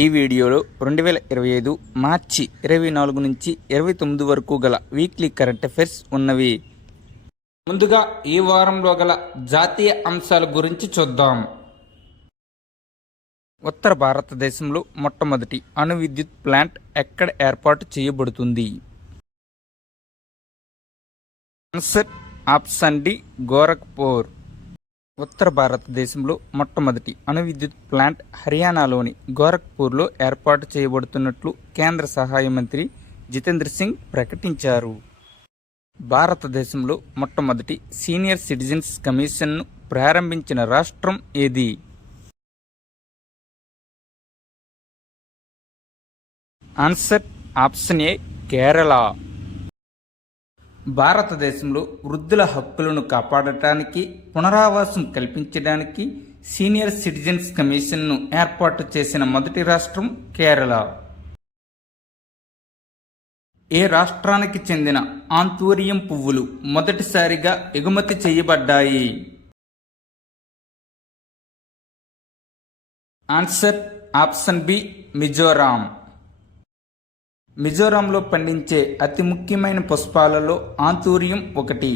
ఈ వీడియోలో 2025 మార్చి 24 నుంచి 29 వరకు గల వీక్లీ కరెంట్ అఫైర్స్ ఉన్నవి. ముందుగా ఈ వారంలో గల జాతీయ అంశాల గురించి చూద్దాం. ఉత్తర భారతదేశంలో మొట్టమొదటి అణు విద్యుత్ ప్లాంట్ ఎక్కడ ఏర్పాటు చేయబడుతుంది? Answer option D, Gorakhpur. ఉత్తర భారతదేశంలో మొట్టమొదటి అణు విద్యుత్ ప్లాంట్ హర్యానాలోని గోరఖ్పూర్లో ఏర్పాటు చేయబడుతున్నట్లు కేంద్ర సహాయ మంత్రి జితేంద్ర సింగ్ ప్రకటించారు. భారతదేశంలో మొట్టమొదటి సీనియర్ సిటిజన్స్ కమిషన్ను ప్రారంభించిన రాష్ట్రం ఏది? ఆన్సర్ ఆప్షన్ ఏ, కేరళ. భారతదేశంలో వృద్ధుల హక్కులను కాపాడటానికి, పునరావాసం కల్పించడానికి సీనియర్ సిటిజన్స్ కమిషన్ను ఏర్పాటు చేసిన మొదటి రాష్ట్రం కేరళ. ఏ రాష్ట్రానికి చెందిన ఆంతూరియం పువ్వులు మొదటిసారిగా ఎగుమతి చేయబడ్డాయి? Answer option B, Mizoram. మిజోరాంలో పండించే అతి ముఖ్యమైన పుష్పాలలో ఆంతూరియం ఒకటి.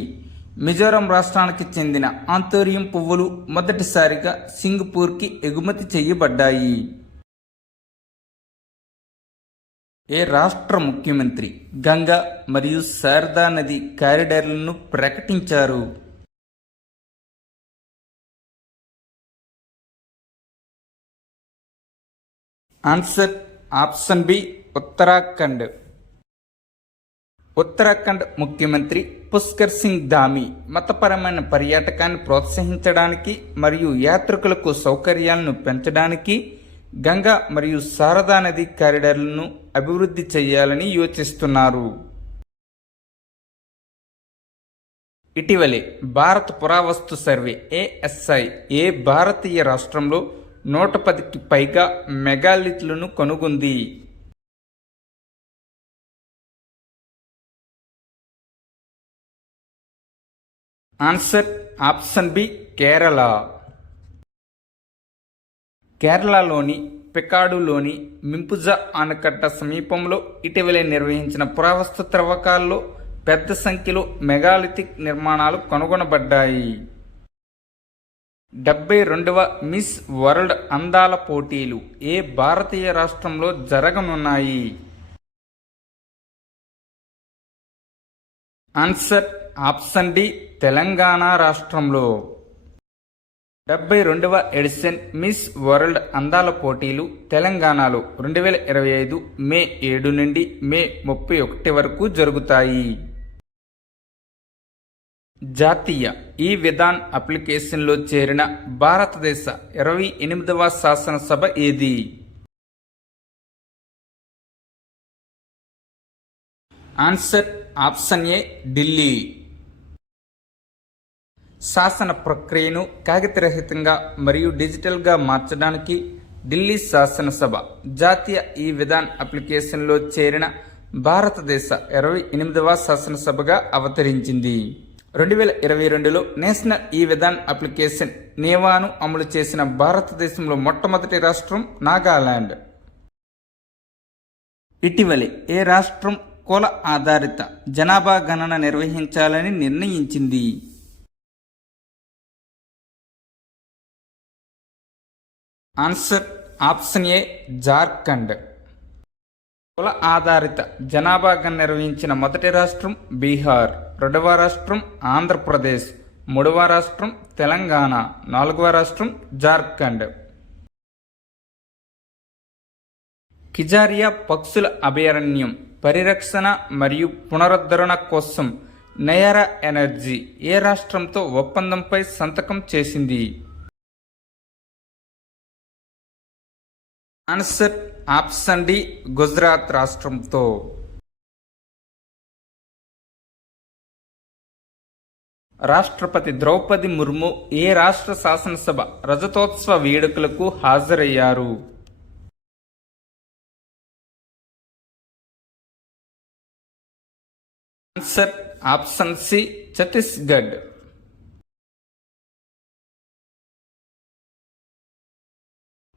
మిజోరాం రాష్ట్రానికి చెందిన ఆంతూరియం పువ్వులు మొదటిసారిగా సింగపూర్కి ఎగుమతి చేయబడ్డాయి. ఏ రాష్ట్ర ముఖ్యమంత్రి గంగా మరియు శారదా నది కారిడార్లను ప్రకటించారు? Answer option B, Uttarakhand. Uttarakhand ముఖ్యమంత్రి పుష్కర్ సింగ్ ధామీ మతపరమైన పర్యాటకాన్ని ప్రోత్సహించడానికి మరియు యాత్రికులకు సౌకర్యాలను పెంచడానికి గంగా మరియు శారదా నది కారిడార్లను అభివృద్ధి చేయాలని యోచిస్తున్నారు. ఇటీవలే భారత పురావస్తు సర్వే ASI ఏ భారతీయ రాష్ట్రంలో 110కి పైగా మెగాలిత్లను కనుగొంది? Answer option B, Kerala. కేరళలోని పెకాడులోని మింపుజ ఆనకట్ట సమీపంలో ఇటీవలే నిర్వహించిన పురావస్తు త్రవ్వకాల్లో పెద్ద సంఖ్యలో మెగాలిథిక్ నిర్మాణాలు కనుగొనబడ్డాయి. 72వ మిస్ వరల్డ్ అందాల పోటీలు ఏ భారతీయ రాష్ట్రంలో జరగనున్నాయి? ఆన్సర్ ఆప్షన్ డి, తెలంగాణ రాష్ట్రంలో. 72వ ఎడిషన్ మిస్ వరల్డ్ అందాల పోటీలు తెలంగాణలో 2025 మే 7 నుండి మే 31 వరకు జరుగుతాయి. జాతీయ ఈ విధాన్ అప్లికేషన్లో చేరిన భారతదేశ 28వ శాసనసభ ఏది? ఆన్సర్ ఆప్షన్ ఏ, ఢిల్లీ. శాసన ప్రక్రియను కాగితరహితంగా మరియు డిజిటల్గా మార్చడానికి ఢిల్లీ శాసనసభ జాతీయ ఈ విధాన్ అప్లికేషన్లో చేరిన భారతదేశ 28వ శాసనసభగా అవతరించింది. 2022లో నేషనల్ ఈ విధాన్ అప్లికేషన్ నేవాను అమలు చేసిన భారతదేశంలో మొట్టమొదటి రాష్ట్రం నాగాలాండ్. ఇటీవలే ఏ రాష్ట్రం కుల ఆధారిత జనాభా గణన నిర్వహించాలని నిర్ణయించింది? ఆన్సర్ ఆప్షన్ ఏ, జార్ఖండ్. కుల ఆధారిత జనాభా గణన నిర్వహించిన మొదటి రాష్ట్రం బీహార్, రెండవ రాష్ట్రం ఆంధ్రప్రదేశ్, మూడవ రాష్ట్రం తెలంగాణ, నాలుగవ రాష్ట్రం జార్ఖండ్. కిజారియా పక్షుల అభయారణ్యం పరిరక్షణ మరియు పునరుద్ధరణ కోసం నయారా ఎనర్జీ ఏ రాష్ట్రంతో ఒప్పందంపై సంతకం చేసింది? ఆన్సర్ ఆప్షన్ డి, గుజరాత్ రాష్ట్రంతో. రాష్ట్రపతి ద్రౌపది ముర్ము ఏ రాష్ట్ర శాసనసభ రజతోత్సవ వేడుకలకు హాజరయ్యారు? Answer option C, Chhattisgarh.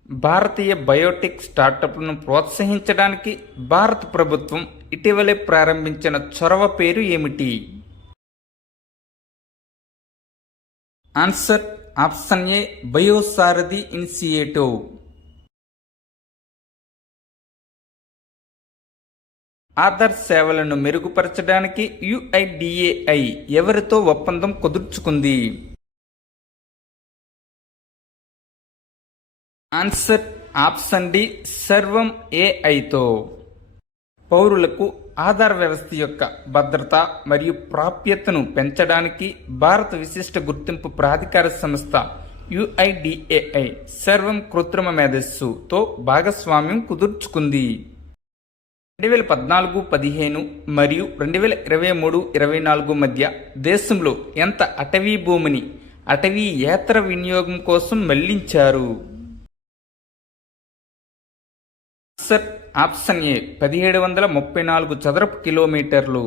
భారతీయ బయోటెక్ స్టార్టప్లను ప్రోత్సహించడానికి భారత ప్రభుత్వం ఇటీవలే ప్రారంభించిన చొరవ పేరు ఏమిటి? Answer option A BioSaarathi initiative. Aadhaar సేవలను మెరుగుపరచడానికి UIDAI ఎవరితో ఒప్పందం కుదుర్చుకుంది? ఆన్సర్ ఆప్షన్ డి సర్వం ఏఐతో. పౌరులకు ఆధార్ వ్యవస్థ యొక్క భద్రత మరియు ప్రాప్యతను పెంచడానికి భారత విశిష్ట గుర్తింపు ప్రాధికార సంస్థ UIDAI సర్వం కృత్రిమ మేధస్సుతో భాగస్వామ్యం కుదుర్చుకుంది. 2014-15 మరియు 2023-24 మధ్య దేశంలో ఎంత అటవీ భూమిని అటవీయేతర వినియోగం కోసం మళ్లించారు? ఆప్షన్ ఏ 1734 చదరపు కిలోమీటర్లు.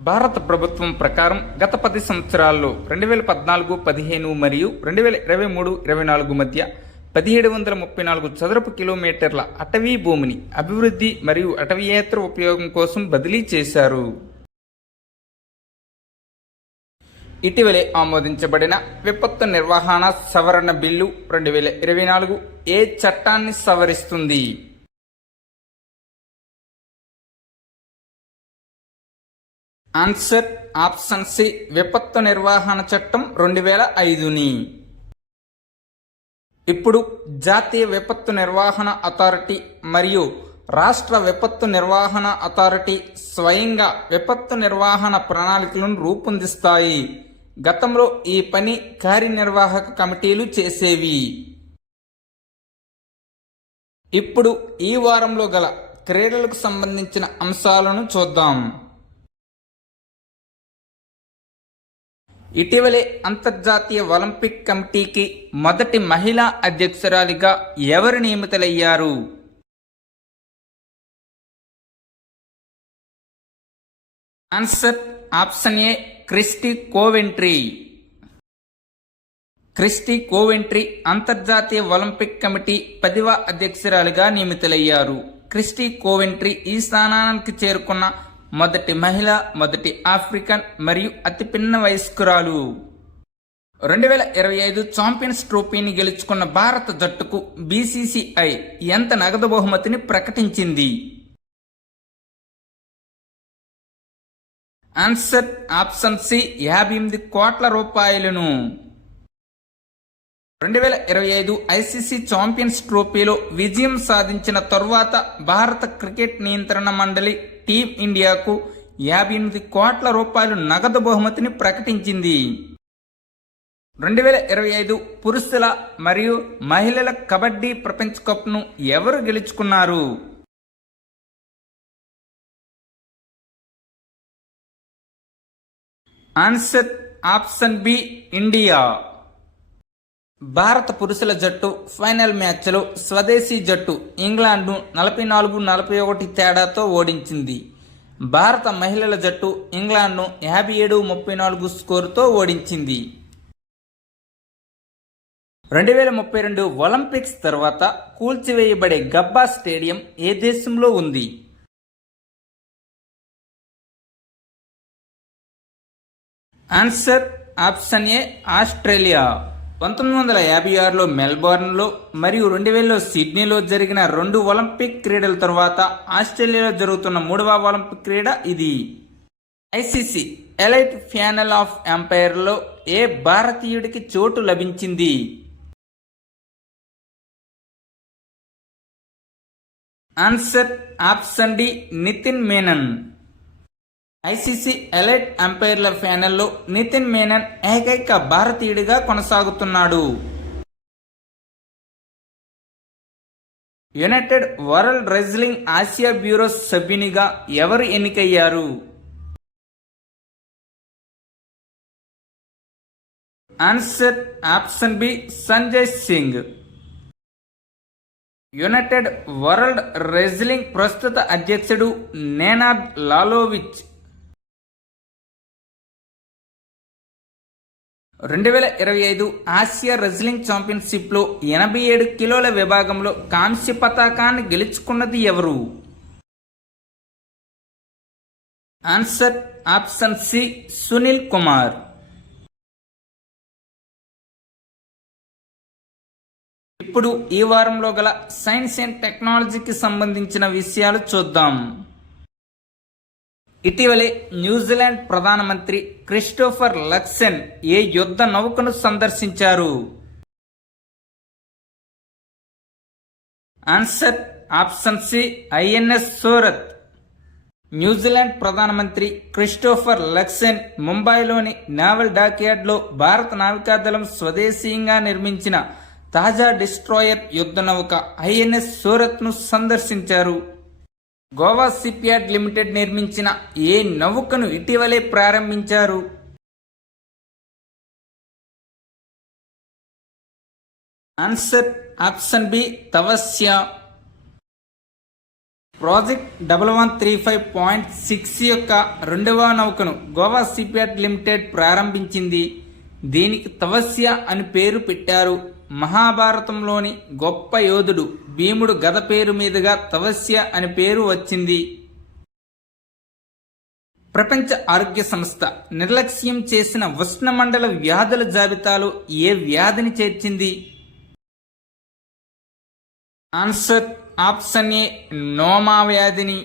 భారత ప్రభుత్వం ప్రకారం గత 10 సంవత్సరాల్లో 2014-15 మరియు 2023-24 మధ్య 1734 చదరపు కిలోమీటర్ల అటవీ భూమిని అభివృద్ధి మరియు అటవీయేతర ఉపయోగం కోసం బదిలీ చేశారు. ఇటీవలే ఆమోదించబడిన విపత్తు నిర్వహణ సవరణ బిల్లు 2024 ఏ చట్టాన్ని సవరిస్తుంది? ఆన్సర్ ఆప్షన్ సి విపత్తు నిర్వహణ చట్టం 2005ని. ఇప్పుడు జాతీయ విపత్తు నిర్వహణ అథారిటీ మరియు రాష్ట్ర విపత్తు నిర్వహణ అథారిటీ స్వయంగా విపత్తు నిర్వహణ ప్రణాళికలను రూపొందిస్తాయి. గతంలో ఈ పని కార్యనిర్వాహక కమిటీలు చేసేవి. ఇప్పుడు ఈ వారంలో గల క్రీడలకు సంబంధించిన అంశాలను చూద్దాం. ఇటీవలే అంతర్జాతీయ ఒలింపిక్ కమిటీకి మొదటి మహిళా అధ్యక్షురాలిగా ఎవరు నియమితులయ్యారు? Answer option A Kirsty Coventry. Kirsty Coventry అంతర్జాతీయ ఒలింపిక్ కమిటీ 10వ అధ్యక్షురాలిగా నియమితులయ్యారు. క్రిస్టీ కోవెంట్రీ ఈ స్థానానికి చేరుకున్న మొదటి మహిళ, మొదటి ఆఫ్రికన్ మరియు అతి పిన్న వయస్కురాలు. 2025 ఛాంపియన్స్ ట్రోఫీని గెలుచుకున్న భారత జట్టుకు BCCI ఎంత నగదు బహుమతిని ప్రకటించింది? ఆన్సర్ ఆప్షన్ సి 58 కోట్ల రూపాయలను. 2025 ICC ఛాంపియన్స్ ట్రోఫీలో విజయం సాధించిన తరువాత భారత క్రికెట్ నియంత్రణ మండలి టీమిండియాకు 58 కోట్ల రూపాయలు నగదు బహుమతిని ప్రకటించింది. 2025 పురుషుల మరియు మహిళల కబడ్డీ ప్రపంచ కప్ను ఎవరు గెలుచుకున్నారు? Answer option B India. భారత పురుషుల జట్టు ఫైనల్ మ్యాచ్లో స్వదేశీ జట్టు ఇంగ్లాండ్ను 44-41 తేడాతో ఓడించింది. భారత మహిళల జట్టు ఇంగ్లాండ్ను 57-34 స్కోరుతో ఓడించింది. 2032 ఒలింపిక్స్ తర్వాత కూల్చివేయబడే గబ్బా స్టేడియం ఏ దేశంలో ఉంది? Answer option A Australia. 1956లో మెల్బోర్న్లో మరియు 2000లో సిడ్నీలో జరిగిన 2 ఒలింపిక్ క్రీడల తర్వాత ఆస్ట్రేలియాలో జరుగుతున్న 3వ ఒలింపిక్ క్రీడ ఇది. ICC ఎలైట్ ప్యానెల్ ఆఫ్ ఎంపైర్లో ఏ భారతీయుడికి చోటు లభించింది? Answer option D Nitin Menon. ICC elite అంపైర్ల ప్యానెల్లో నితిన్ మేనన్ ఏకైక భారతీయుడిగా కొనసాగుతున్నాడు. United World Wrestling Asia bureau సభ్యునిగా ఎవరు ఎన్నికయ్యారు? Answer option B Sanjay Singh. United World Wrestling ప్రస్తుత అధ్యక్షుడు నేనాడ్ లాలోవిచ్. 2025 ఆసియా రెజ్లింగ్ ఛాంపియన్షిప్లో 87 కిలోల విభాగంలో కాంస్య పతాకాన్ని గెలుచుకున్నది ఎవరు? Answer option C Sunil Kumar. ఇప్పుడు ఈ వారంలో గల సైన్స్ అండ్ టెక్నాలజీకి సంబంధించిన విషయాలు చూద్దాం. ఇటీవలే న్యూజిలాండ్ ప్రధానమంత్రి క్రిస్టోఫర్ లక్సెన్ ఏ యుద్ధ నౌకను సందర్శించారు? Answer option C INS Surat. New Zealand ప్రధానమంత్రి క్రిస్టోఫర్ లక్సెన్ ముంబైలోని నావల్ డాక్యార్డ్లో భారత నావికాదళం స్వదేశీయంగా నిర్మించిన తాజా డిస్ట్రాయర్ యుద్ధ నౌక ఐఎన్ఎస్ సూరత్ను సందర్శించారు. గోవా షిప్యార్డ్ లిమిటెడ్ నిర్మించిన ఏ నౌకను ఇటీవలే ప్రారంభించారు? Answer option B Tavasya. Project 1135.6 యొక్క రెండవ నౌకను గోవా షిప్యార్డ్ లిమిటెడ్ ప్రారంభించింది. దీనికి తవస్య అని పేరు పెట్టారు. మహాభారతంలోని గొప్ప యోధుడు భీముడు గద పేరు మీదుగా తవస్య అని పేరు వచ్చింది. ప్రపంచ ఆరోగ్య సంస్థ నిర్లక్ష్యం చేసిన ఉష్ణమండల వ్యాధుల జాబితాలో ఏ వ్యాధిని చేర్చింది? ఆన్సర్ ఆప్షన్ ఏ నోమా వ్యాధిని.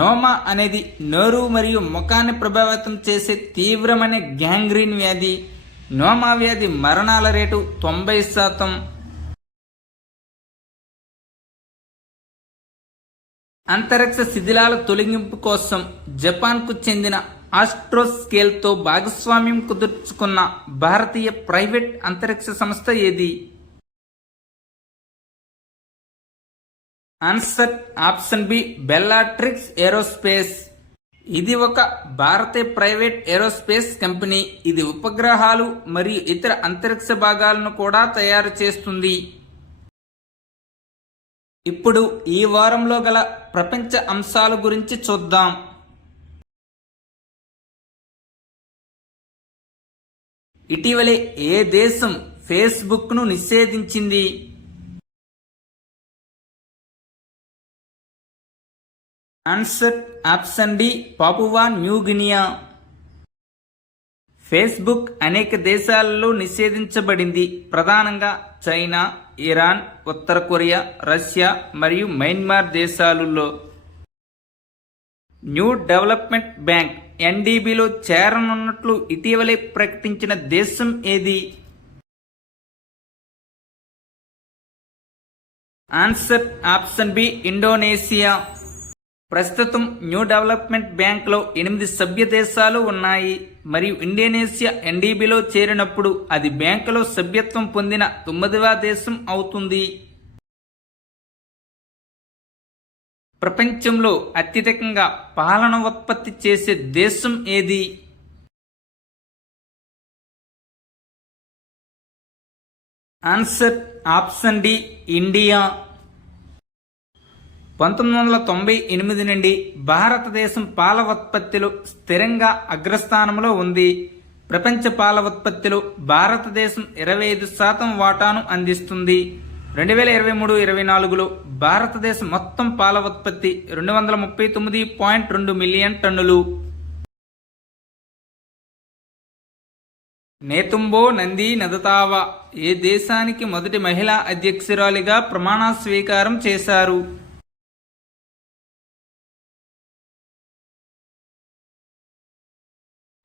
నోమా అనేది నోరు మరియు ముఖాన్ని ప్రభావితం చేసే తీవ్రమైన గ్యాంగ్రీన్ వ్యాధి. నోమా వ్యాధి మరణాల రేటు 90%. అంతరిక్ష శిథిలాల తొలగింపు కోసం జపాన్కు చెందిన ఆస్ట్రోస్కేల్తో భాగస్వామ్యం కుదుర్చుకున్న భారతీయ ప్రైవేట్ అంతరిక్ష సంస్థ ఏది? Answer option B Bellatrix Aerospace. ఇది ఒక భారతీయ ప్రైవేట్ ఏరోస్పేస్ కంపెనీ. ఇది ఉపగ్రహాలు మరియు ఇతర అంతరిక్ష భాగాలను కూడా తయారు చేస్తుంది. ఇప్పుడు ఈ వారంలో గల ప్రపంచ అంశాల గురించి చూద్దాం. ఇటీవలే ఏ దేశం ఫేస్బుక్ను నిషేధించింది? Answer option D Papua New Guinea. Facebook అనేక దేశాలలో నిషేధించబడింది. ప్రధానంగా చైనా, ఇరాన్, ఉత్తర కొరియా, రష్యా మరియు మయన్మార్ దేశాలలో. న్యూ డెవలప్మెంట్ బ్యాంక్ ఎన్డీబీలో చేరనున్నట్లు ఇటీవలే ప్రకటించిన దేశం ఏది? Answer option B Indonesia. ప్రస్తుతం న్యూ డెవలప్మెంట్ బ్యాంక్లో 8 సభ్య దేశాలు ఉన్నాయి మరియు ఇండోనేషియా ఎన్డీబీలో చేరినప్పుడు అది బ్యాంకులో సభ్యత్వం పొందిన 9వ దేశం అవుతుంది. ప్రపంచంలో అత్యధికంగా పాలన ఉత్పత్తి చేసే దేశం ఏది? Answer option D India. 1998 నుండి భారతదేశం పాల ఉత్పత్తిలో స్థిరంగా అగ్రస్థానంలో ఉంది. ప్రపంచ పాల ఉత్పత్తిలో భారతదేశం 25% వాటాను అందిస్తుంది. 2023-24లో భారతదేశం మొత్తం పాల ఉత్పత్తి 239.2 మిలియన్ టన్నులు. నేతుంబో నంది నదతావా ఏ దేశానికి మొదటి మహిళా అధ్యక్షురాలిగా ప్రమాణ స్వీకారం చేశారు?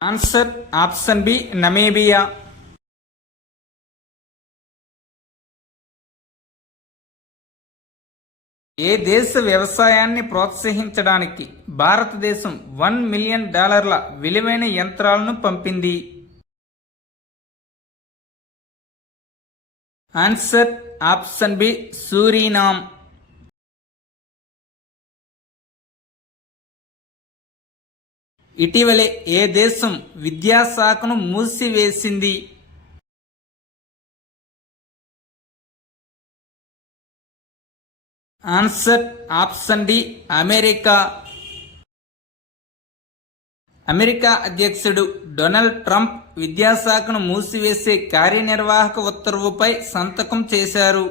Answer option B Namibia. ఏ దేశ వ్యవసాయాన్ని ప్రోత్సహించడానికి భారతదేశం $1 మిలియన్ విలువైన యంత్రాలను పంపింది? Answer option B Suriname. ఇటీవలే ఏ దేశం విద్యాశాఖను మూసివేసింది? Answer option D America. America అధ్యక్షుడు డొనాల్డ్ ట్రంప్ విద్యాశాఖను మూసివేసే కార్యనిర్వాహక ఉత్తర్వుపై సంతకం చేశారు.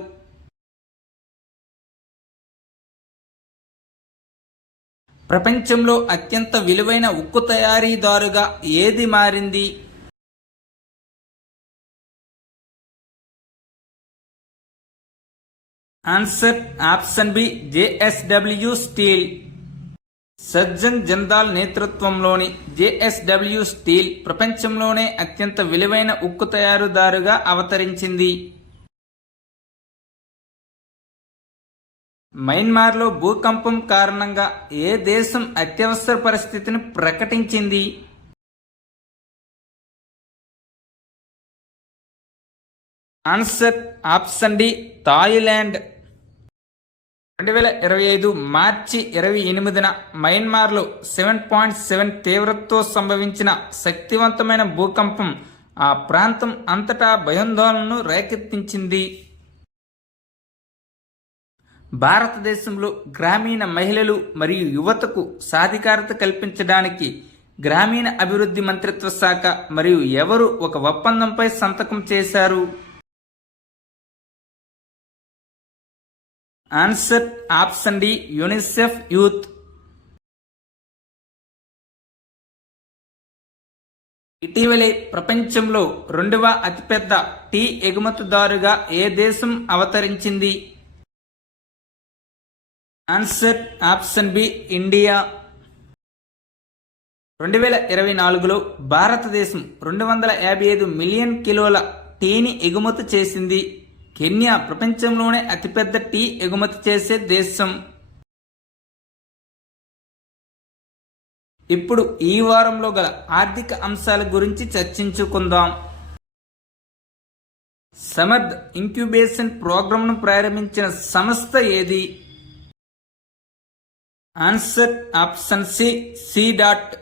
ప్రపంచంలో అత్యంత విలువైన ఉక్కు తయారీదారుగా ఏది మారింది? Answer option B JSW Steel. Sajjan Jindal నేతృత్వంలోని జేఎస్డబ్ల్యూ స్టీల్ ప్రపంచంలోనే అత్యంత విలువైన ఉక్కు తయారీదారుగా అవతరించింది. మయన్మార్లో భూకంపం కారణంగా ఏ దేశం అత్యవసర పరిస్థితిని ప్రకటించింది? Answer option D Thailand. 2025 మార్చి 28న మయన్మార్లో 7.7 తీవ్రతతో సంభవించిన శక్తివంతమైన భూకంపం ఆ ప్రాంతం అంతటా భయాందోళనను రేకెత్తించింది. భారతదేశంలో గ్రామీణ మహిళలు మరియు యువతకు సాధికారత కల్పించడానికి గ్రామీణ అభివృద్ధి మంత్రిత్వ శాఖ మరియు ఎవరు ఒక ఒప్పందంపై సంతకం చేశారు? Answer option D UNICEF youth. ఇటీవలే ప్రపంచంలో 2వ అతిపెద్ద టీ ఎగుమతిదారుగా ఏ దేశం అవతరించింది? Answer option B India. 2024లో భారతదేశం 255 మిలియన్ కిలోల టీని ఎగుమతి చేసింది. కెన్యా ప్రపంచంలోనే అతిపెద్ద టీ ఎగుమతి చేసే దేశం. ఇప్పుడు ఈ వారంలో గల ఆర్థిక అంశాల గురించి చర్చించుకుందాం. సమర్థ్ ఇంక్యుబేషన్ ప్రోగ్రాంను ప్రారంభించిన సంస్థ ఏది? Answer option C DOT.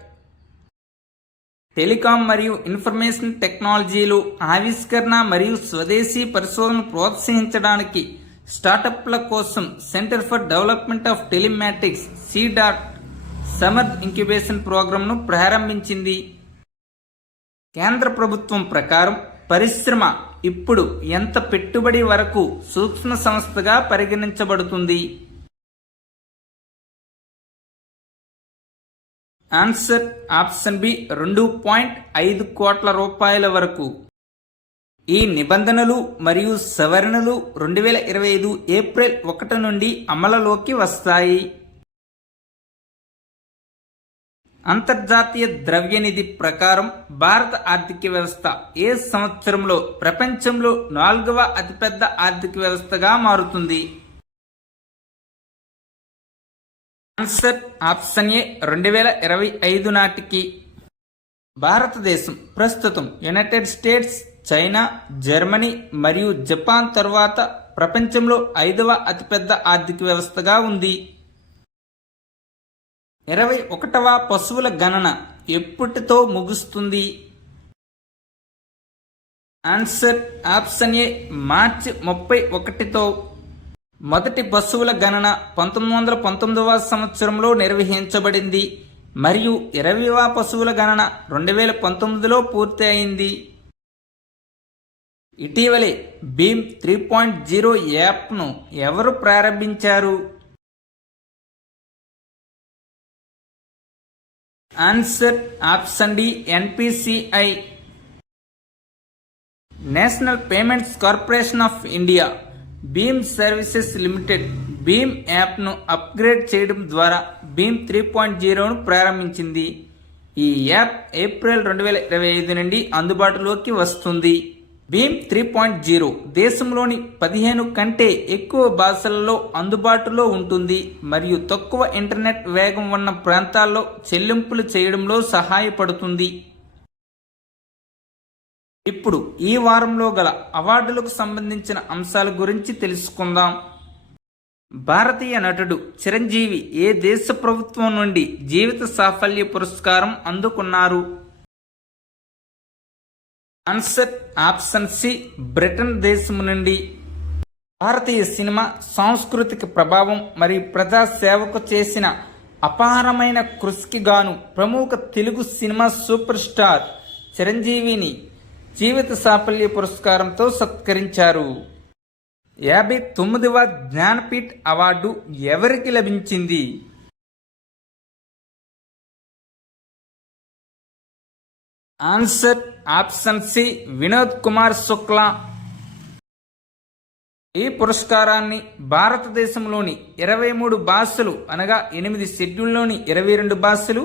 Telecom మరియు ఇన్ఫర్మేషన్ టెక్నాలజీలు ఆవిష్కరణ మరియు స్వదేశీ పరిశోధనను ప్రోత్సహించడానికి స్టార్టప్ల కోసం Centre for Development of Telematics C DOT Samarth incubation ప్రోగ్రాంను ప్రారంభించింది. కేంద్ర ప్రభుత్వం ప్రకారం పరిశ్రమ ఇప్పుడు ఎంత పెట్టుబడి వరకు సూక్ష్మ సంస్థగా పరిగణించబడుతుంది? ఆన్సర్ ఆప్షన్ బి 2.5 కోట్ల రూపాయల వరకు. ఈ నిబంధనలు మరియు సవరణలు 2025 ఏప్రిల్ 1 నుండి అమలులోకి వస్తాయి. అంతర్జాతీయ ద్రవ్యనిధి ప్రకారం భారత ఆర్థిక వ్యవస్థ ఏ సంవత్సరంలో ప్రపంచంలో 4వ అతిపెద్ద ఆర్థిక వ్యవస్థగా మారుతుంది? ఆన్సర్ ఆప్షన్ ఏ 2025 నాటికి. భారతదేశం ప్రస్తుతం యునైటెడ్ స్టేట్స్, చైనా, జర్మనీ మరియు జపాన్ తరువాత ప్రపంచంలో 5వ అతిపెద్ద ఆర్థిక వ్యవస్థగా ఉంది. 21వ పశువుల గణన ఎప్పటితో ముగుస్తుంది? ఆన్సర్ ఆప్షన్ ఏ మార్చి 31తో. మొదటి పశువుల గణన 1919వ సంవత్సరంలో నిర్వహించబడింది మరియు 20వ పశువుల గణన 2019లో పూర్తి అయింది. ఇటీవలే భీమ్ 3.0 యాప్ను ఎవరు ప్రారంభించారు? Answer option D NPCI. National payments corporation of India Bhim services limited Bhim యాప్ను అప్గ్రేడ్ చేయడం ద్వారా భీమ్ 3.0ను ప్రారంభించింది. ఈ యాప్ ఏప్రిల్ 2025 నుండి అందుబాటులోకి వస్తుంది. భీమ్ 3.0 దేశంలోని 15 కంటే ఎక్కువ భాషలలో అందుబాటులో ఉంటుంది మరియు తక్కువ ఇంటర్నెట్ వేగం ఉన్న ప్రాంతాల్లో చెల్లింపులు చేయడంలో సహాయపడుతుంది. ఇప్పుడు ఈ వారంలో గల అవార్డులకు సంబంధించిన అంశాల గురించి తెలుసుకుందాం. భారతీయ నటుడు చిరంజీవి ఏ దేశ ప్రభుత్వం నుండి జీవిత సాఫల్య పురస్కారం అందుకున్నారు? ఆన్సర్ ఆప్షన్ సి బ్రిటన్ దేశం నుండి. భారతీయ సినిమా సాంస్కృతిక ప్రభావం మరియు ప్రజా సేవకు చేసిన అపారమైన కృషికి గాను ప్రముఖ తెలుగు సినిమా సూపర్ స్టార్ చిరంజీవిని జీవిత సాఫల్య పురస్కారంతో సత్కరించారు. 59వ జ్ఞానపీఠ్ అవార్డు ఎవరికి లభించింది? Answer option C Vinod Kumar Shukla. ఈ పురస్కారాన్ని భారతదేశంలోని 23 భాషలు అనగా 8 షెడ్యూల్లోని 22 భాషలు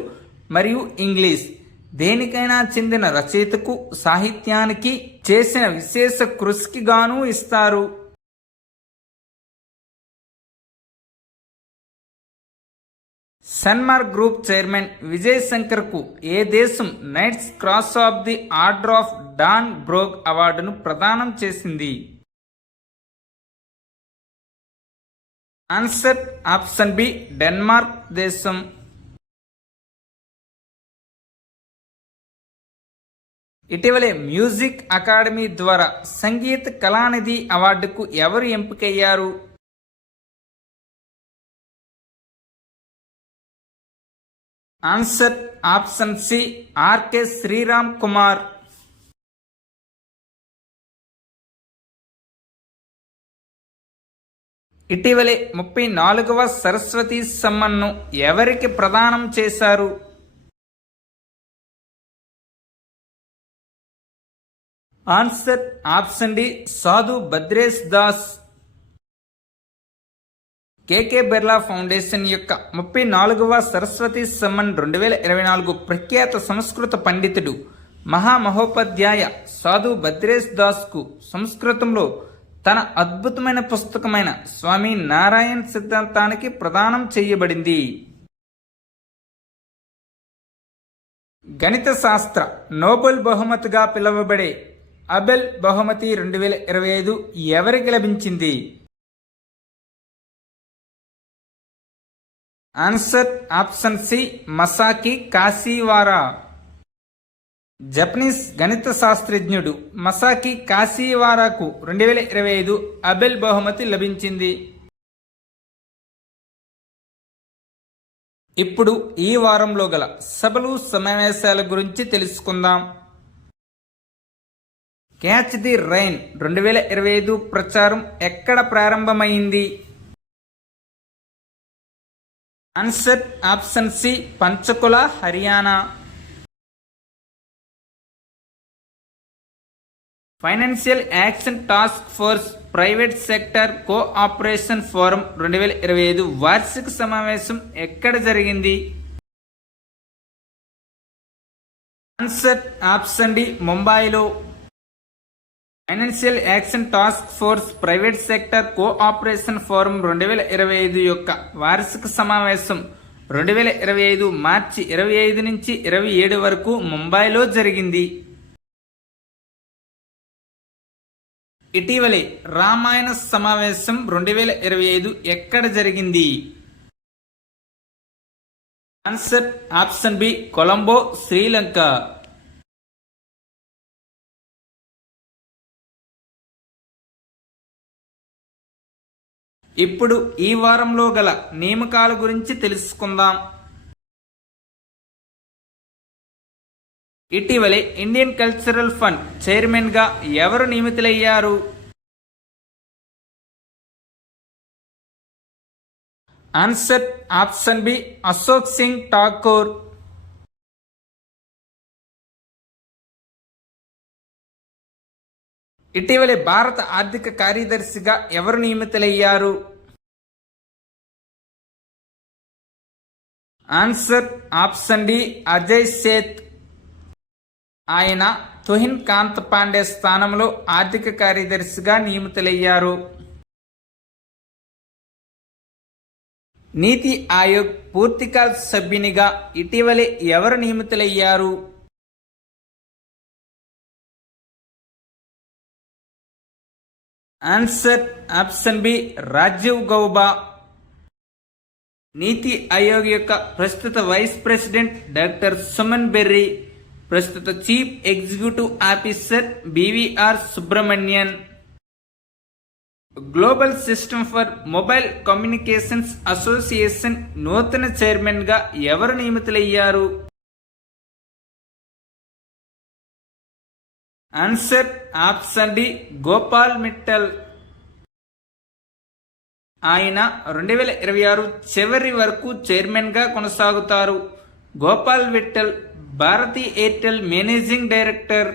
మరియు ఇంగ్లీష్ దేనికైనా చెందిన రచయితకు సాహిత్యానికి చేసిన విశేష కృషికి గాను ఇస్తారు. సన్మార్క్ గ్రూప్ చైర్మన్ విజయ్ శంకర్ కు ఏ దేశం Knights Cross of the Order of Dannebrog అవార్డును ప్రదానం చేసింది? ఆన్సర్ ఆప్షన్ బి డెన్మార్క్ దేశం. ఇటీవలే మ్యూజిక్ అకాడమీ ద్వారా సంగీత కళానిధి అవార్డుకు ఎవరు ఎంపికయ్యారు? Answer option C RK Sriram Kumar. ఇటీవలే 34వ సరస్వతి సమ్మాన్ను ఎవరికి ప్రదానం చేశారు? ఆన్సర్ ఆప్షన్ డి సాధు భద్రేష్ దాస్. కేకే బిర్లా ఫౌండేషన్ యొక్క 34వ సరస్వతి సమ్మాన్ 2024 ప్రఖ్యాత సంస్కృత పండితుడు మహామహోపాధ్యాయ సాధు భద్రేష్ దాస్ కు సంస్కృతంలో తన అద్భుతమైన పుస్తకమైన స్వామి నారాయణ్ సిద్ధాంతానికి ప్రదానం చేయబడింది. గణిత శాస్త్ర నోబెల్ బహుమతిగా పిలువబడే అబెల్ బహుమతి 2025 ఎవరికి లభించింది? Answer option C Masaki Kashiwara. Japanese గణిత శాస్త్రజ్ఞుడు మసాకి కాశీవారాకు 2025 అబెల్ బహుమతి లభించింది. ఇప్పుడు ఈ వారంలో గల సభలు సమావేశాల గురించి తెలుసుకుందాం. క్యాచ్ ది రైన్ 2025 ప్రచారం ఎక్కడ ప్రారంభమైంది? Answer option C Panchkula Haryana. Financial Action Task Force Private Sector Cooperation Forum 2025 వార్షిక సమావేశం ఎక్కడ జరిగింది? ఆన్సర్ ఆప్షన్ డి ముంబైలో. Financial Action Task Force Private Sector Cooperation Forum 2025 యొక్క వార్షిక సమావేశం 2025 మార్చి 25 నుంచి 27 వరకు ముంబైలో జరిగింది. ఇటీవలే రామాయణ సమావేశం 2025 ఎక్కడ జరిగింది? Answer option B Colombo Sri Lanka. ఇప్పుడు ఈ వారంలో గల నియామకాల గురించి తెలుసుకుందాం. ఇటీవలే ఇండియన్ కల్చరల్ ఫండ్ చైర్మన్ గా ఎవరు నియమితులయ్యారు? Answer option B Ashok Singh Thakur. ఇటీవలే భారత ఆర్థిక కార్యదర్శిగా ఎవరు నియమితులయ్యారు? Answer option D Ajay Seth. ఆయన తుహిన్ కాంత్ పాండే స్థానంలో ఆర్థిక కార్యదర్శిగా నియమితులయ్యారు. నీతి ఆయోగ్ పూర్తికాల సభ్యునిగా ఇటీవలే ఎవరు నియమితులయ్యారు? Answer option B Rajiv Gauba. NITI Aayog యొక్క ప్రస్తుత vice president doctor Suman Bery, ప్రస్తుత chief executive officer BVR Subrahmanyam. Global system for mobile communications association నూతన చైర్మన్గా ఎవరు నియమితులయ్యారు? Answer option D Gopal Mittal. ఆయన 2026 చివరి వరకు చైర్మన్గా కొనసాగుతారు. Gopal Mittal Bharti Airtel managing director.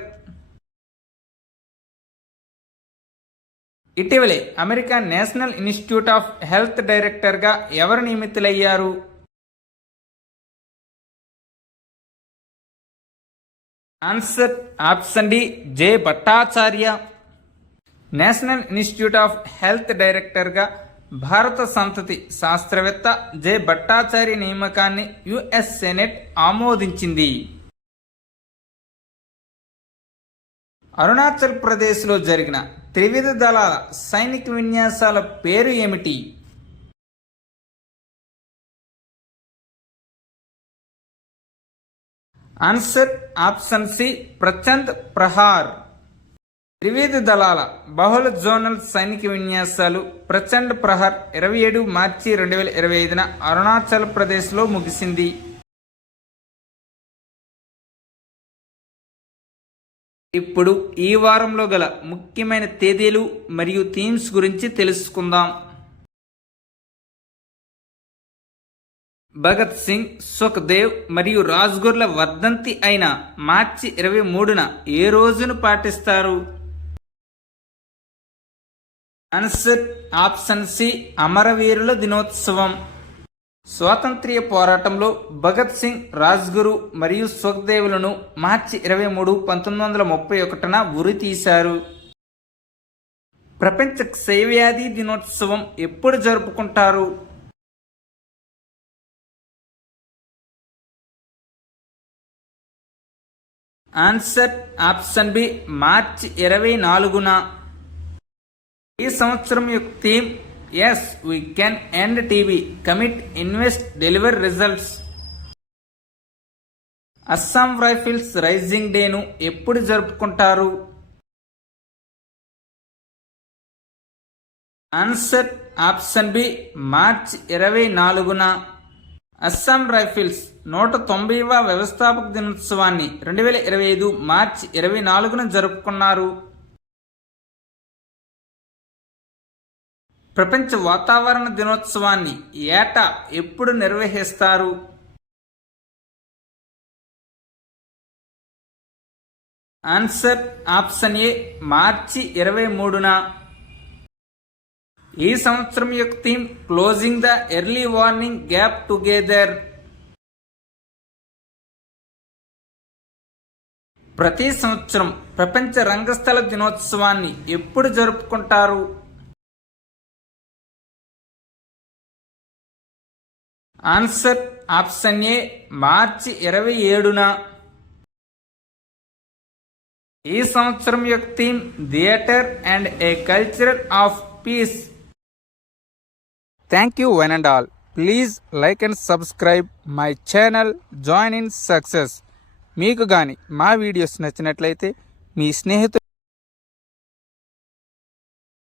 ఇటీవలే America National Institute of Health డైరెక్టర్గా ఎవరు నియమితులయ్యారు? Answer option D Jay Bhattacharya. National Institute of Health డైరెక్టర్గా భారత సంతతి శాస్త్రవేత్త జే భట్టాచార్య నియామకాన్ని యుఎస్ సెనెట్ ఆమోదించింది. అరుణాచల్ ప్రదేశ్లో జరిగిన త్రివిధ దళాల సైనిక విన్యాసాల పేరు ఏమిటి? Answer option C Prachand Prahaar. త్రివిధ దళాల బహుళ జోనల్ సైనిక విన్యాసాలు ప్రచండ్ ప్రహార్ 27 మార్చి 2025న అరుణాచల్ ప్రదేశ్లో ముగిసింది. ఇప్పుడు ఈ వారంలో గల ముఖ్యమైన తేదీలు మరియు థీమ్స్ గురించి తెలుసుకుందాం. భగత్ సింగ్, సుఖ్దేవ్ మరియు రాజ్గుర్ల వర్ధంతి అయిన మార్చి 23న ఏ రోజును పాటిస్తారు? ఆన్సర్ ఆప్షన్ సి అమరవీరుల దినోత్సవం. స్వాతంత్ర్య పోరాటంలో భగత్ సింగ్, రాజ్గురు మరియు సుఖ్దేవ్లను మార్చి 23, 1931న ఉరి తీశారు. ప్రపంచ క్షయవ్యాధి దినోత్సవం ఎప్పుడు జరుపుకుంటారు? ఆన్సర్ ఆప్షన్ బి మార్చి 24న. ఈ సంవత్సరం యొక్క theme yes we can end TB, commit, invest, deliver results. Assam rifles raising డేను ఎప్పుడు జరుపుకుంటారు? ఆన్సర్ ఆప్షన్ బి మార్చి 24న. అస్సాం రైఫిల్స్ 190వ వ్యవస్థాపక దినోత్సవాన్ని 2025 మార్చి 24న జరుపుకున్నారు. ప్రపంచ వాతావరణ దినోత్సవాన్ని ఏటా ఎప్పుడు నిర్వహిస్తారు? ఆన్సర్ ఆప్షన్ ఏ మార్చి 23న. ఈ సంవత్సరం యొక్క theme closing the early warning gap together. ప్రతి సంవత్సరం ప్రపంచ రంగస్థల దినోత్సవాన్ని ఎప్పుడు జరుపుకుంటారు? ఆన్సర్ ఆప్షన్ ఏ మార్చి 27న. ఈ సంవత్సరం యొక్క theme theatre and A culture of piece. Thank you one and all. Please like and subscribe my channel join in success. మీకు కానీ మా వీడియోస్ నచ్చినట్లయితే మీ స్నేహితులు